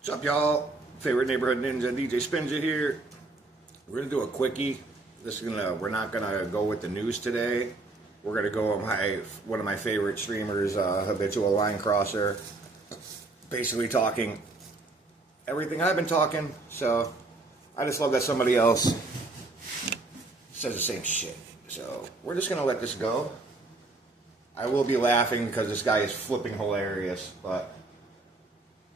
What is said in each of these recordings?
What's up, y'all? Favorite neighborhood ninja, DjSpinja here. We're gonna do a quickie. We're not gonna go with the news today. We're gonna go with one of my favorite streamers, Habitual Linecrosser. Basically talking everything I've been talking. So I just love that somebody else says the same shit. So we're just gonna let this go. I will be laughing because this guy is flipping hilarious, but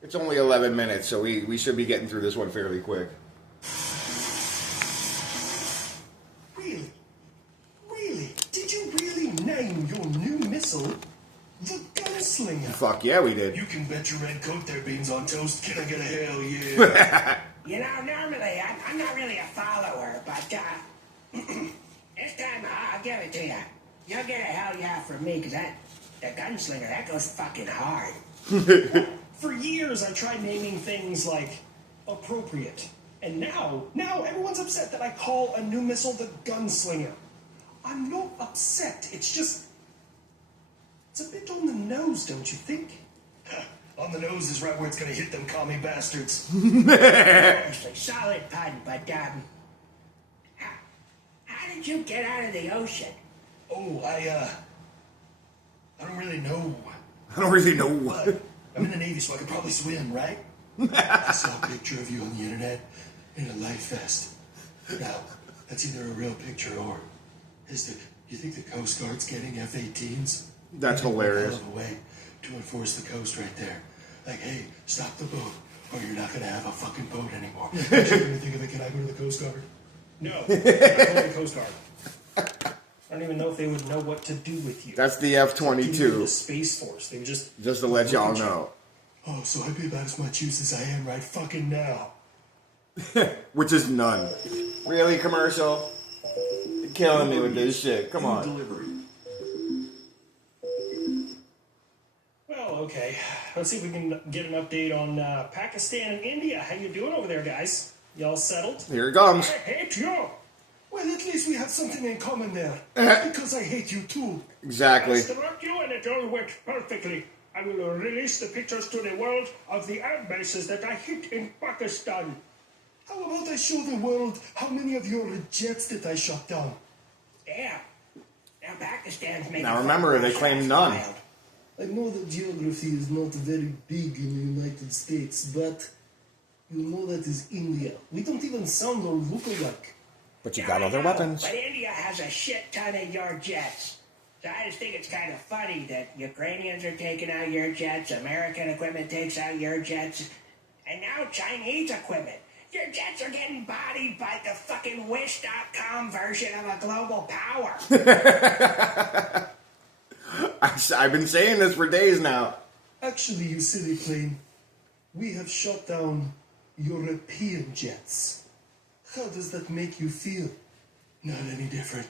it's only 11 minutes, so we should be getting through this one fairly quick. Really? Really? Did you really name your new missile the Gunslinger? Fuck yeah, we did. You can bet your red coat there, beans on toast. Can I get a hell yeah? You know, normally I'm not really a follower, but this time I'll give it to you. You'll get a hell yeah from me, because the Gunslinger, that goes fucking hard. For years, I tried naming things like appropriate. And now everyone's upset that I call a new missile the Gunslinger. I'm not upset. It's a bit on the nose, don't you think? On the nose is right where it's gonna hit them commie bastards. Seriously, solid pun, but how did you get out of the ocean? Oh, I don't really know. I don't really know. But I'm in the Navy, so I could probably swim, right? I saw a picture of you on the internet in a life vest. Now, that's either a real picture or you think the Coast Guard's getting F-18s? That's hilarious. Hell of a way to enforce the coast right there. Like, hey, stop the boat, or you're not gonna have a fucking boat anymore. What you gonna think of it? Can I go to the Coast Guard? No, I'm not going to the Coast Guard. I don't even know if they would know what to do with you. That's the The F-22. Space Force. They would just Just to let y'all know. Oh, so I'd be about as much use as I am right fucking now. Which is none. Really, commercial? You're killing me with this shit. Come on. Delivery. Well, okay. Let's see if we can get an update on Pakistan and India. How you doing over there, guys? Y'all settled? Here it comes. I hate you. Well, at least we have something in common there. Because I hate you too. Exactly. That's about you, and it all worked perfectly. I will release the pictures to the world of the air bases that I hit in Pakistan. How about I show the world how many of your jets that I shot down? Yeah. Now Pakistan's making... Now remember, they claim none. wild. I know that geography is not very big in the United States, but you know that is India. We don't even sound or look alike. But you Yeah, got I other know, weapons. But India has a shit ton of your jets. So I just think it's kind of funny that Ukrainians are taking out your jets, American equipment takes out your jets, and now Chinese equipment. Your jets are getting bodied by the fucking Wish.com version of a global power. I've been saying this for days now. Actually, you silly plane, we have shot down European jets. How does that make you feel? Not any different.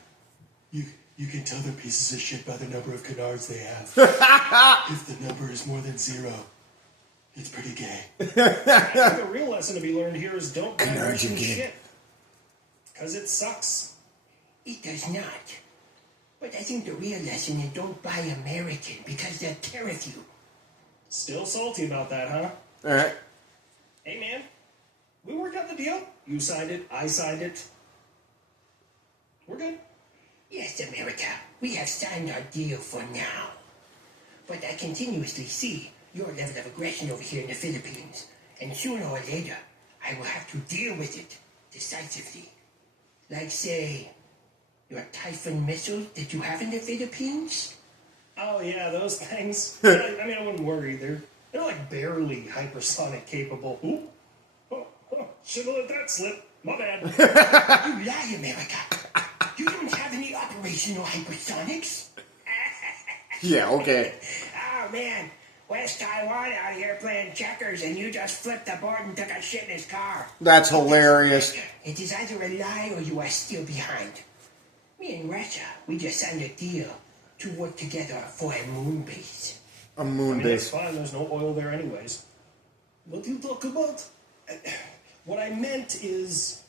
You can tell they're pieces of shit by the number of canards they have. If the number is more than 0, it's pretty gay. I think the real lesson to be learned here is don't buy Russian shit. Because it sucks. It does not. But I think the real lesson is don't buy American because they'll tariff you. Still salty about that, huh? Alright. Hey, man. We worked out the deal. You signed it. I signed it. We're good. Yes, America, we have signed our deal for now. But I continuously see your level of aggression over here in the Philippines. And sooner or later, I will have to deal with it decisively. Like, say, your Typhoon missiles that you have in the Philippines? Oh, yeah, those things. I mean, I wouldn't worry. They're like barely hypersonic capable. Ooh. Oh, should have let that slip. My bad. You lie, America. You don't have any operational hypersonics? Yeah, okay. Oh, man. West Taiwan out here playing checkers, and you just flipped the board and took a shit in his car. That's hilarious. It is either a lie or you are still behind. Me and Russia, we just signed a deal to work together for a moon base. A moon That's base. fine. There's no oil there anyways. What you talk about? What I meant is,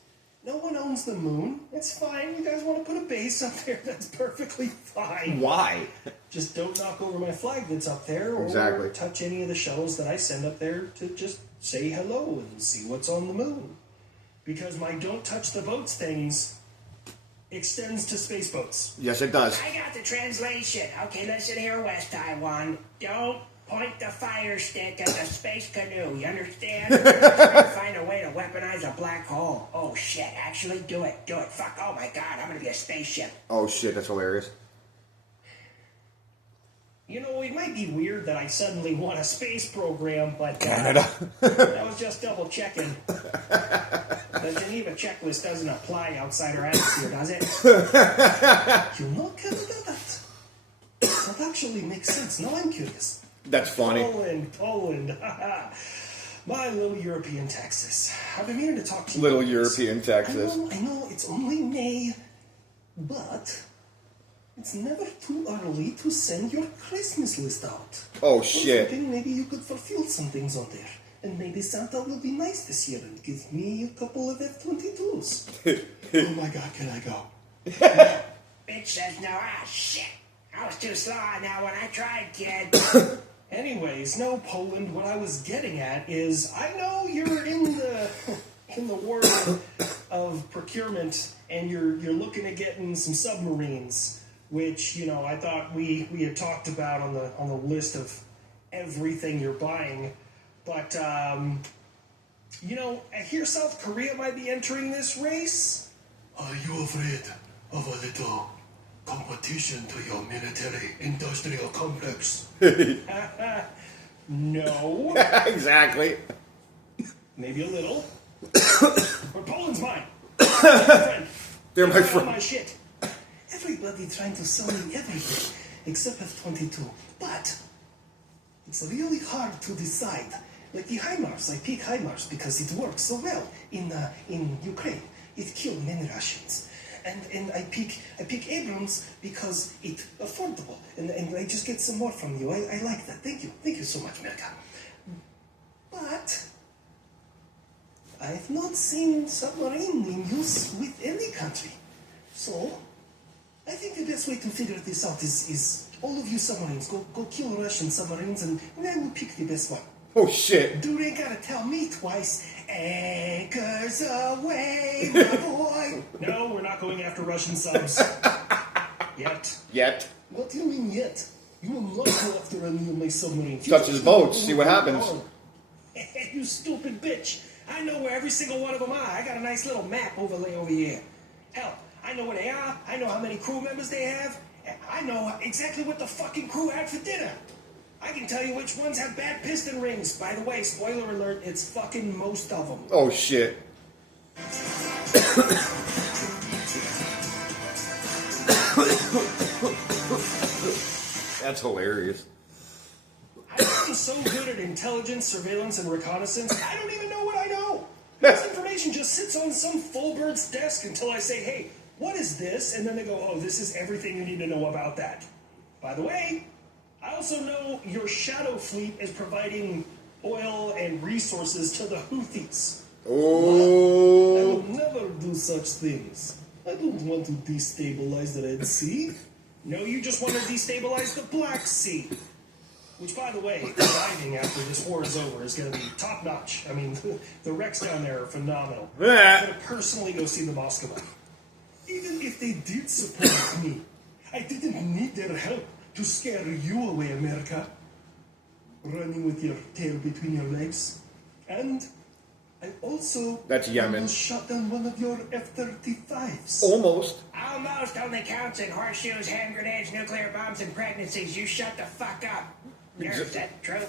no one owns the moon. It's fine. You guys want to put a base up there? That's perfectly fine. Why? Just don't knock over my flag that's up there, or Exactly. touch any of the shuttles that I send up there to just say hello and see what's on the moon. Because my don't touch the boats things extends to space boats. Yes, it does. I got the translation. Okay, listen here, West Taiwan. Don't point the fire stick at the space canoe. You understand? We're trying to find a way to weaponize a black hole. Oh, shit. Actually, do it. Do it. Fuck. Oh, my God. I'm going to be a spaceship. Oh, shit. That's hilarious. You know, it might be weird that I suddenly want a space program, but Canada. that was just double checking. The Geneva checklist doesn't apply outside our atmosphere, does it? You know, Canada, that actually makes sense. Now I'm curious. That's funny. Poland. My little European Texas. I've been meaning to talk to you. Little about this. European Texas. I know, it's only May, but it's never too early to send your Christmas list out. Oh, I was shit. thinking maybe you could fulfill some things on there. And maybe Santa will be nice this year and give me a couple of F-22s. Oh my God, can I go? Bitch says no. Ah, shit. I was too slow on that one. I tried, kid. Anyways, no, Poland, what I was getting at is I know you're in the world of procurement and you're looking at getting some submarines, which, you know, I thought we had talked about on the list of everything you're buying. But you know, I hear South Korea might be entering this race. Are you afraid of a little competition to your military-industrial complex? No. Exactly. Maybe a little. But Poland's mine. They're my friend. They're my All friend. my shit. Everybody trying to sell me everything except F-22. But it's really hard to decide. Like the HIMARS, I pick HIMARS because it works so well in Ukraine. It killed many Russians. And I pick Abrams because it's affordable. And I just get some more from you. I like that. Thank you so much, America. But I've not seen submarine in use with any country. So I think the best way to figure this out is all of you submarines, go kill Russian submarines and I will pick the best one. Oh, shit. Dude ain't gotta tell me twice. Anchors away, my boy. No, we're not going after Russian subs. Yet. What do you mean yet? You will not go after any of my submarines. Touch his boats, see what happens. You stupid bitch. I know where every single one of them are. I got a nice little map overlay over here. Hell, I know where they are. I know how many crew members they have. I know exactly what the fucking crew had for dinner. I can tell you which ones have bad piston rings. By the way, spoiler alert, it's fucking most of them. Oh, shit. That's hilarious. I've gotten so good at intelligence, surveillance, and reconnaissance, I don't even know what I know. This information just sits on some full bird's desk until I say, hey, what is this? And then they go, oh, this is everything you need to know about that. By the way, I also know your shadow fleet is providing oil and resources to the Houthis. Oh. I will never do such things. I don't want to destabilize the Red Sea. No, you just want to destabilize the Black Sea. Which, by the way, diving after this war is over is going to be top-notch. I mean, the wrecks down there are phenomenal. I'm going to personally go see the Moscow. Even if they did support me, I didn't need their help to scare you away, America. Running with your tail between your legs. And I also That's Yemen. almost shot down one of your F-35s. Almost. Almost only counts in horseshoes, hand grenades, nuclear bombs, and pregnancies. You shut the fuck up. Is that true?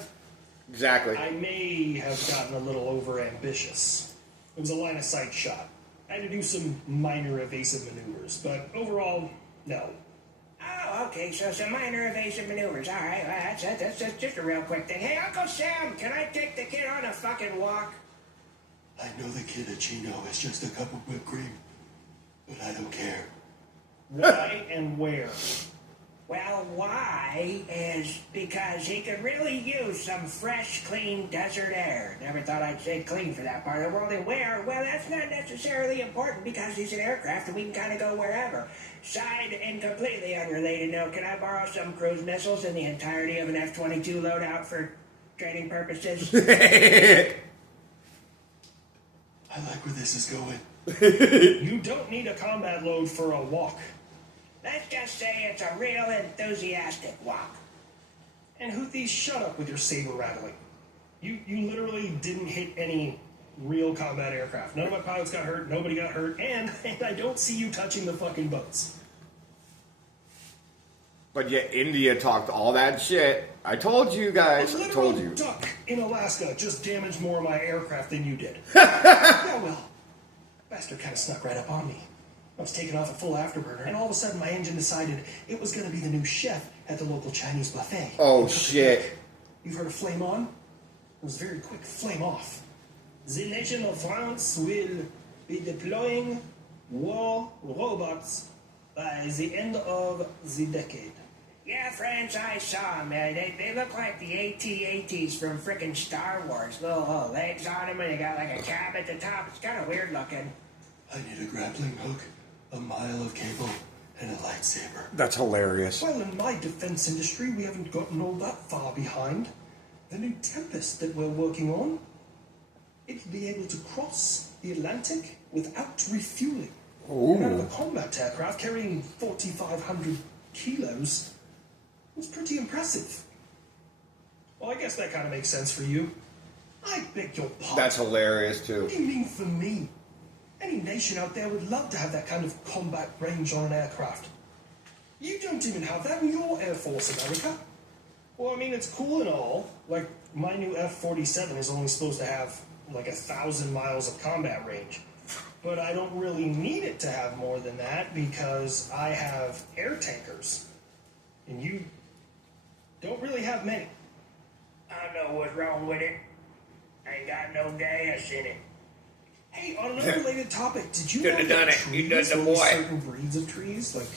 Exactly. I may have gotten a little over-ambitious. It was a line-of-sight shot. I had to do some minor evasive maneuvers, but overall, no. Oh, okay, so some minor evasive maneuvers. All right, well, that's just a real quick thing. Hey, Uncle Sam, can I take the kid on a fucking walk? I know the kid at Chino is just a cup of whipped cream, but I don't care. Why and where? Well, why is because he could really use some fresh, clean desert air. Never thought I'd say clean for that part of the world. And where? Well, that's not necessarily important because he's an aircraft and we can kind of go wherever. Side and completely unrelated note, can I borrow some cruise missiles and the entirety of an F-22 loadout for training purposes? I like where this is going. You don't need a combat load for a walk. Let's just say it's a real enthusiastic walk. And Houthis, shut up with your saber rattling. You literally didn't hit any real combat aircraft. None of my pilots got hurt, nobody got hurt, and I don't see you touching the fucking boats. But yet India talked all that shit. I told you guys. A I literal told you. duck in Alaska just damaged more of my aircraft than you did. Yeah, well, bastard kind of snuck right up on me. I was taking off at full afterburner, and all of a sudden my engine decided it was going to be the new chef at the local Chinese buffet. Oh, shit. You've heard of flame on? It was very quick, flame off. The nation of France will be deploying war robots by the end of the decade. Yeah, friends, I saw them. They look like the AT-ATs from frickin' Star Wars. Little legs on them, and they got like a cab at the top. It's kind of weird looking. I need a grappling hook, a mile of cable, and a lightsaber. That's hilarious. Well, in my defense industry, we haven't gotten all that far behind. The new Tempest that we're working on, it'll be able to cross the Atlantic without refueling. And out of a combat aircraft carrying 4,500 kilos, was pretty impressive. Well, I guess that kind of makes sense for you. I beg your pardon. That's hilarious, too. What do you mean for me? Any nation out there would love to have that kind of combat range on an aircraft. You don't even have that in your Air Force, America. Well, I mean, it's cool and all. Like, my new F-47 is only supposed to have, like, 1,000 miles of combat range. But I don't really need it to have more than that because I have air tankers. And you don't really have many. I know what's wrong with it. Ain't got no gas in it. Hey, on an unrelated topic, did you Couldn't know have that done it. You trees, done the only boy. certain breeds of trees, like,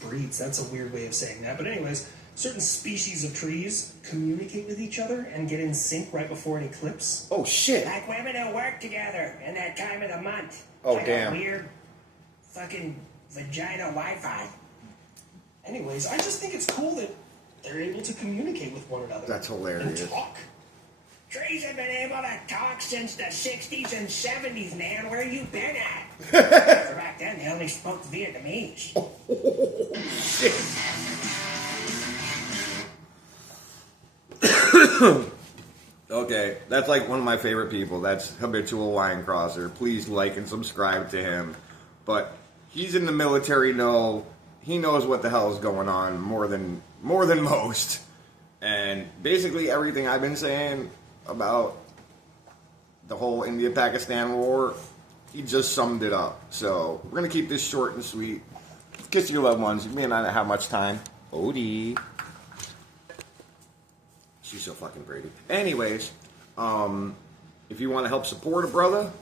breeds, that's a weird way of saying that, but anyways, certain species of trees communicate with each other and get in sync right before an eclipse? Oh, shit. Like women who work together in that time of the month. Oh, like damn. A weird fucking vagina Wi-Fi. Anyways, I just think it's cool that they're able to communicate with one another. That's hilarious. And talk. Trees have been able to talk since the 60s and 70s, man. Where you been at? For back then, they only spoke Vietnamese. Okay, that's like one of my favorite people. That's Habitual Linecrosser. Please like and subscribe to him. But he's in the military, he knows what the hell is going on more than most. And basically everything I've been saying about the whole India-Pakistan war, he just summed it up. So we're going to keep this short and sweet. Kiss your loved ones. You may not have much time. Odie. She's so fucking pretty. Anyways, if you want to help support a brother,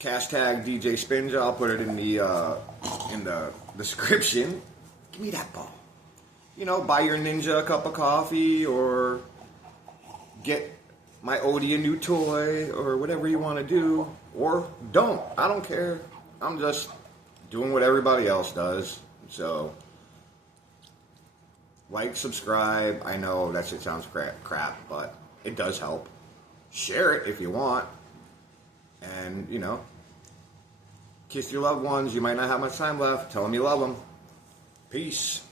hashtag DjSpinja. I'll put it in the description. Give me that ball. Buy your ninja a cup of coffee or get my Odie a new toy or whatever you want to do. Or don't. I don't care. I'm just doing what everybody else does. So, like, subscribe. I know that shit sounds crap, but it does help. Share it if you want. And, kiss your loved ones. You might not have much time left. Tell them you love them. Peace.